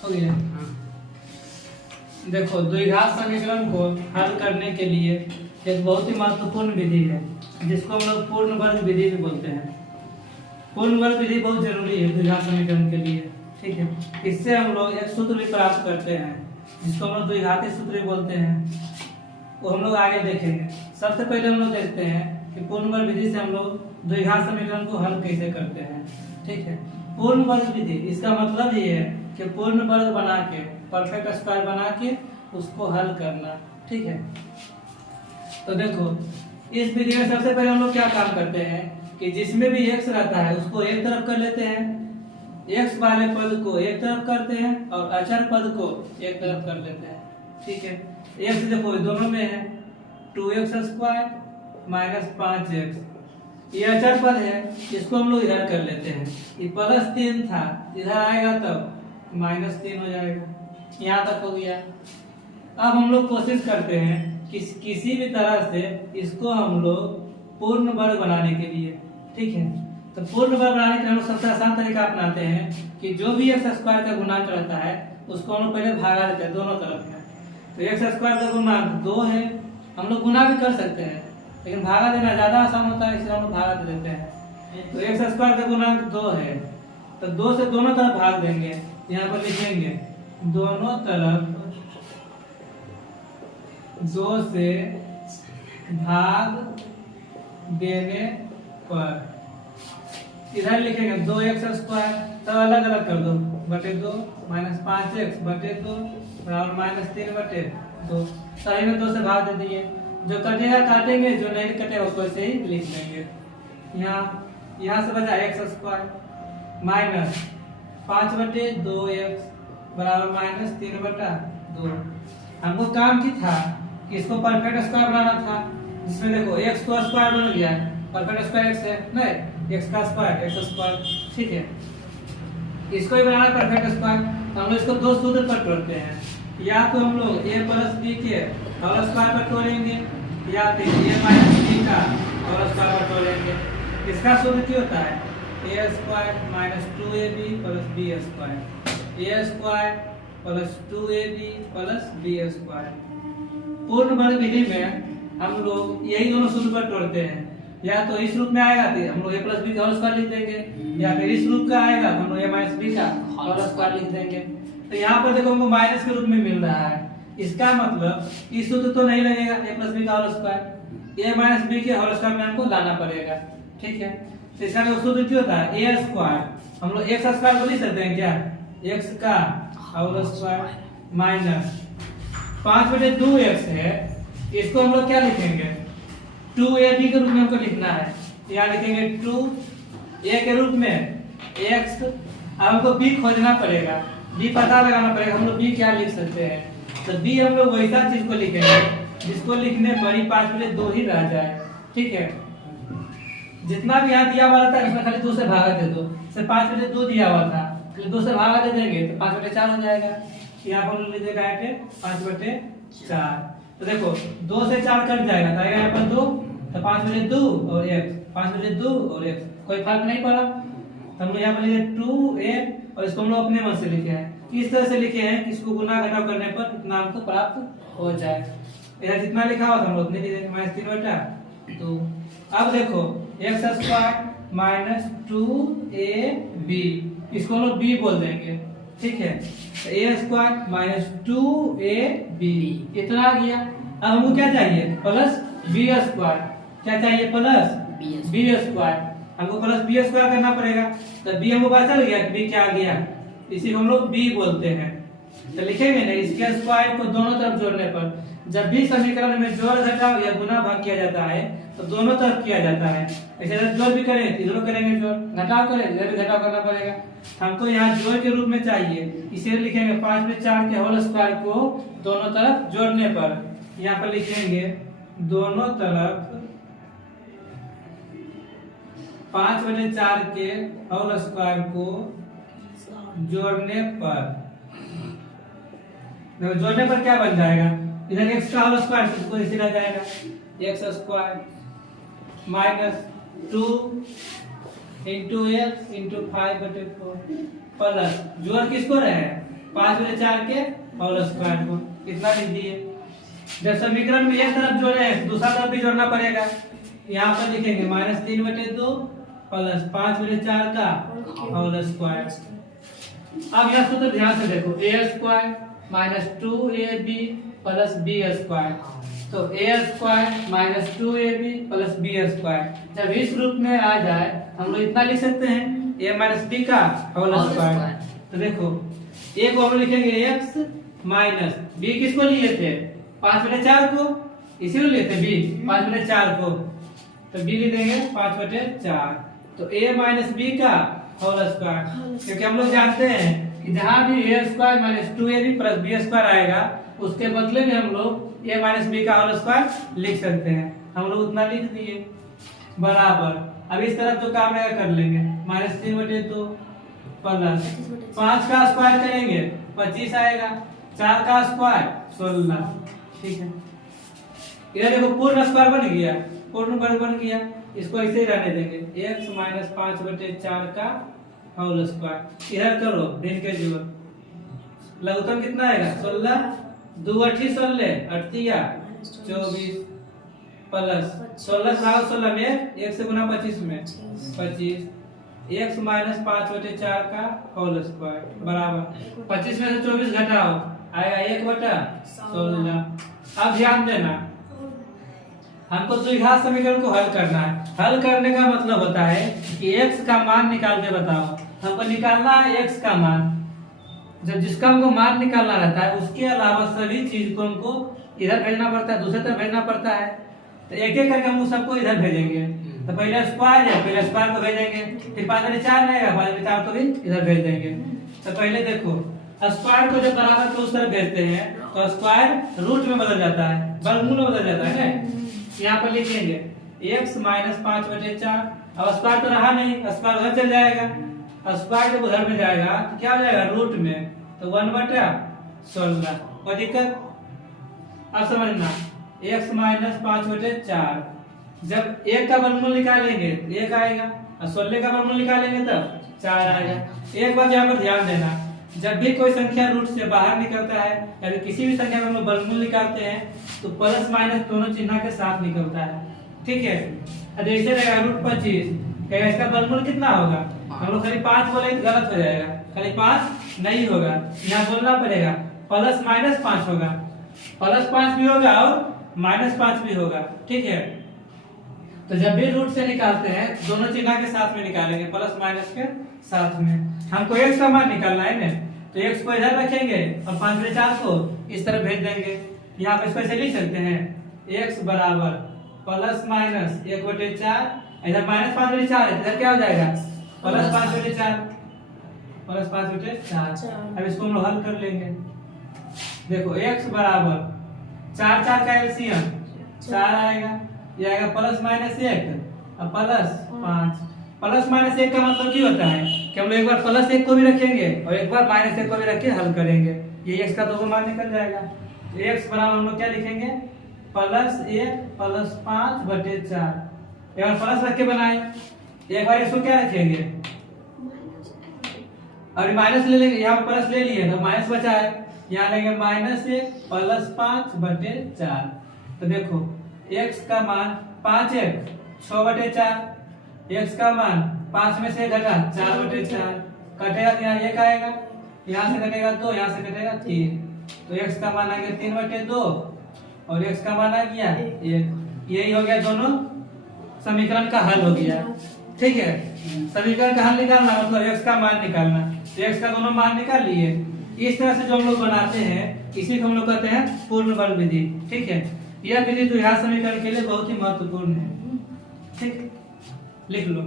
हो गया। हाँ देखो, द्विघात समीकरण को हल करने के लिए एक बहुत ही महत्वपूर्ण विधि है जिसको हम लोग पूर्ण वर्ग विधि भी बोलते हैं। पूर्ण वर्ग विधि बहुत जरूरी है द्विघात समीकरण के लिए, ठीक है। इससे हम लोग एक सूत्र भी प्राप्त करते हैं जिसको हम लोग द्विघाती सूत्र भी बोलते हैं, वो हम लोग आगे देखेंगे। सबसे पहले हम लोग देखते हैं कि पूर्ण वर्ग विधि से हम लोग द्विघात समीकरण को हल कैसे करते हैं, ठीक है। पूर्ण वर्ग विधि, इसका मतलब ये है कि पूर्ण वर्ग बना के, परफेक्ट स्क्वायर बना के उसको हल करना, ठीक है। तो देखो, इस विधि में सबसे पहले हम लोग क्या काम करते हैं कि जिसमें भी x रहता है उसको एक तरफ कर लेते हैं, x वाले पद को एक तरफ करते हैं और अचर पद को एक तरफ कर लेते हैं, ठीक है। x देखो दोनों में है 2x² माइनस 5x, ये अचर पद है, इसको हम लोग इधर कर लेते हैं। ये +3 था, इधर आएगा तब -3 हो जाएगा। यहाँ तक हो गया। अब हम लोग कोशिश करते हैं कि किसी भी तरह से इसको हम लोग पूर्ण वर्ग बनाने के लिए, ठीक है। तो पूर्ण वर्ग बनाने के लिए हम लोग सबसे आसान तरीका अपनाते हैं कि जो भी x² का गुणांक रहता है उसको हम लोग पहले भागा देते हैं दोनों तरफ में। तो x² का गुणांक 2 है, हम लोग गुना भी कर सकते हैं लेकिन भागा देना ज्यादा आसान होता है, इसलिए हम लोग भागा दे देते हैं। तो x² का गुणांक 2 है, तो 2 से दोनों तरफ भाग देंगे। यहाँ पर लिखेंगे दोनों तरफ 2 से भाग देने पर, इधर लिखेंगे 2x², तो अलग अलग कर दो, बटे 2 माइनस 5x बटे 2 बराबर -3/2। सही में 2 से भाग दे दिए, जो कटेगा काटेंगे, जो नहीं कटेगा उसको ऐसे ही लिख देंगे। यहाँ से बचा x² माइनस 5/2x बराबर -3/2। हमको काम की था कि इसको परफेक्ट स्क्वायर बनाना था, जिसमें देखो x तो स्क्वायर बन गया, परफेक्ट स्क्वायर x है, नहीं x का स्क्वायर x², ठीक है। इसको ही बनाना परफेक्ट स्क्वायर, हम लोग इसको दो सूत्र पर तोड़ते हैं। या तो हम लोग a + b के होल स्क्वायर पर तोड़ेंगे या फिर a - b का होल स्क्वायर पर तोड़ेंगे। इसका सूत्र क्या होता है? a² - 2ab + b², a² + 2ab + b²। पूर्ण वर्ग विधि में हम लोग यही दोनों सूत्र पर तोड़ते हैं। या तो इस रूप में आएगा तो हम लोग a + b का होल स्क्वायर लिख देंगे, या फिर इस रूप का आएगा तो हम लोग a - b का होल स्क्वायर लिख देंगे। तो यहाँ पर देखो हमको माइनस के रूप में मिल रहा है, इसका मतलब इस सूत्र तो नहीं लगेगा, a + b का होल स्क्वायर, a - b के होल स्क्वायर में हमको लाना पड़ेगा, ठीक है। तो इसका सूत्र क्या होता है? a², हम लोग x² को लिख सकते हैं क्या? x का होल स्क्वायर माइनस 5/2x है, इसको हम लोग क्या लिखेंगे? 2ab के रूप में हमको लिखना है। यहाँ लिखेंगे 2a के रूप में x, अब हमको b खोजना पड़ेगा, b पता लगाना पड़ेगा। हम लोग b क्या लिख सकते हैं? तो b हम लोग वैसा चीज को लिखेंगे जिसको लिखने पर ही 5/2 ही रह जाए, ठीक है। जितना भी यहाँ दिया हुआ था इसमें खाली 2 से भागा दे दो, से 5/2 दिया हुआ था, खाली 2 से भागा दे देंगे तो 5/4 हो जाएगा। यहाँ पर लिख देगा 5/4। तो देखो 2 से 4 कट जाएगा तो आएगा यहाँ पर 2, तो 5/2 और x, 5/2 और x, कोई फर्क नहीं पड़ा। तो हम लोग यहाँ पर लिखे 2a और इसको हम लोग अपने मन से लिखे हैं। किस तरह से लिखे हैं कि इसको गुना घटाव करने पर इतना हमको प्राप्त हो जाए। इधर जितना लिखा हुआ था हम लोग नहीं लिखेंगे, -3/2। अब देखो x² - 2ab, इसको हम लोग b बोल देंगे, ठीक है। तो a² - 2ab इतना आ गया। अब हमको क्या चाहिए? Plus b²। क्या चाहिए? Plus b²। हमको प्लस b² करना पड़ेगा, तो b हमको पता चल गया कि b क्या आ गया, इसी को हम लोग b बोलते हैं। तो लिखेंगे ना, इसके स्क्वायर को दोनों तरफ जोड़ने पर, जब भी समीकरण में जोड़ घटाव या गुना भाग किया जाता है तो दोनों तरफ किया जाता है। ऐसे जोड़ भी करें इधर करेंगे जोड़, घटाव करें इधर भी घटाव करना पड़ेगा। हमको यहाँ जोड़ के रूप में चाहिए, इसे लिखेंगे 5/4 के होल स्क्वायर को दोनों तरफ जोड़ने पर। यहाँ पर लिखेंगे दोनों तरफ 5/4 के होल स्क्वायर को जोड़ने पर, जोड़ने पर क्या बन जाएगा? इधर x का होल स्क्वायर इसको इसी रह जाएगा, x² - 2 × x × 5/4 प्लस जोड़ किसको रहे? 5 बटे 4 के होल स्क्वायर को कितना लिख दिए। जब समीकरण में एक तरफ जोड़े दूसरा तरफ भी जोड़ना पड़ेगा। यहाँ पर लिखेंगे -3 बटे 2 प्लस 5 बटे 4 का होल स्क्वायर। अब यह सूत्र ध्यान से देखो, a square minus 2ab plus b square, तो a square minus 2ab plus b square जब इस रूप में आ जाए हम लोग इतना लिख सकते हैं a माइनस b का होल स्क्वायर। तो देखो a को हम लिखेंगे x माइनस b किसको लिए थे 5 बटे 4 को, इसीलिए लिए थे b 5 बटे 4 को, तो b लिख देंगे 5 बटे 4। तो a माइनस b का होल स्क्वायर, क्योंकि हम लोग जानते हैं कि जहां भी a square minus 2ab plus b square आएगा उसके बदले में हम लोग a माइनस b का होल स्क्वायर लिख सकते हैं। हम लोग उतना लिख दिए बराबर। अब इस तरफ जो काम है कर लेंगे, -3 बटे 2 प्लस 5 का स्क्वायर करेंगे 25 आएगा, 4 का स्क्वायर 16। ठीक है, इधर देखो पूर्ण स्क्वायर बन गया, पूर्ण वर्ग बन गया, इसको ऐसे ही रहने देंगे x माइनस 5 बटे 4 का होल स्क्वायर। इधर करो दिन के जोड़, लघुत्तम कितना आएगा 16, 2 8 16 8 24 प्लस 16 भाग 16 में 1 से गुना 25 में 25 x माइनस 5 बटे 4 का होल स्क्वायर बराबर 25 में से 24 घटाओ आएगा 1 बटा 16। अब ध्यान देना, हमको द्विघात समीकरण को हल करना है। हल करने का मतलब होता है कि x का मान निकाल के बताओ। हमको निकालना है x का मान, जब जिसका हमको मान निकालना रहता है उसके अलावा सभी चीज को हमको इधर भेजना पड़ता है, दूसरे तरफ भेजना पड़ता है। तो एक एक करके हम सबको इधर भेजेंगे। तो पहले स्क्वायर है, पहले स्क्वायर को भेजेंगे, फिर 5 बटे 4 रहेगा, 5 बटे 4 को भी इधर भेज देंगे। तो पहले देखो स्क्वायर को जब बराबर को उस तरफ भेजते हैं तो स्क्वायर रूट में बदल जाता है, वर्गमूल में बदल जाता है ना। यहाँ पर लिखेंगे x माइनस 5 बटे 4, अब स्क्वायर तो रहा नहीं, स्क्वायर उधर चल जाएगा, स्क्वायर जब उधर में जाएगा तो क्या हो जाएगा रूट में, तो 1 बटा 16। कोई दिक्कत? अब समझना x माइनस 5 बटे 4, जब 1 का वर्गमूल निकालेंगे तो 1 आएगा और 16 का वर्गमूल निकालेंगे तब 4 आएगा। एक बात यहाँ पर ध्यान देना, जब भी कोई संख्या रूट से बाहर निकलता है या फिर किसी भी संख्या का हम लोग वर्गमूल निकालते हैं तो प्लस माइनस दोनों चिन्ह के साथ निकलता है। ठीक है, जैसे रहेगा रूट 25, क्या इसका वर्गमूल कितना होगा? हम लोग खाली 5 बोले तो गलत हो जाएगा, खाली 5 नहीं होगा, यहाँ बोलना पड़ेगा प्लस माइनस 5 होगा, प्लस 5 भी होगा और माइनस 5 भी होगा। ठीक है, तो जब भी रूट से निकालते हैं दोनों चिन्ह के साथ में निकालेंगे, प्लस माइनस के साथ में। हमको x का मान निकालना है ना, तो x को इधर रखेंगे और 5 बटे 4 को इस तरफ भेज देंगे। यहाँ पे इसको ऐसे लिख सकते हैं x बराबर प्लस माइनस 1 बटे 4, इधर माइनस 5 बटे 4 है, इधर क्या हो जाएगा प्लस 5 बटे 4, प्लस 5 बटे 4। अब इसको हम लोग हल कर लेंगे। देखो x बराबर 4 4 का एलसीएम 4 आएगा, ये आएगा प्लस माइनस 1 और प्लस 5। प्लस माइनस 1 का मतलब क्या होता है कि हम लोग एक बार प्लस 1 को भी रखेंगे और एक बार माइनस 1 को भी रख के हल करेंगे, ये x का दो मान निकल जाएगा। x बराबर हम लोग क्या लिखेंगे प्लस 1 प्लस 5 बटे 4। एक बार प्लस रख के बनाए, एक बार इसको क्या रखेंगे और माइनस ले लेंगे, यहाँ प्लस ले लिए तो माइनस बचा है, यहाँ लेंगे माइनस 1 प्लस 5 बटे 4। तो देखो x का मान 5 1 6 बटे 4, x का मान 5 में से घटा 4 बटे 4, कटेगा तो यहाँ 1 आएगा, यहाँ से कटेगा 2, यहाँ से कटेगा 3, तो x का मान आ गया 3 बटे 2 और x का मान आ गया 1। यही हो गया, दोनों समीकरण का हल हो गया। ठीक है, समीकरण का हल निकालना मतलब x का मान निकालना, तो x का दोनों मान निकाल लिए। इस तरह से जो हम लोग बनाते हैं इसी को हम लोग कहते हैं पूर्ण वर्ग विधि। ठीक है, यह विधि द्विघात समीकरण के लिए बहुत ही महत्वपूर्ण है। ठीक, लिख लो।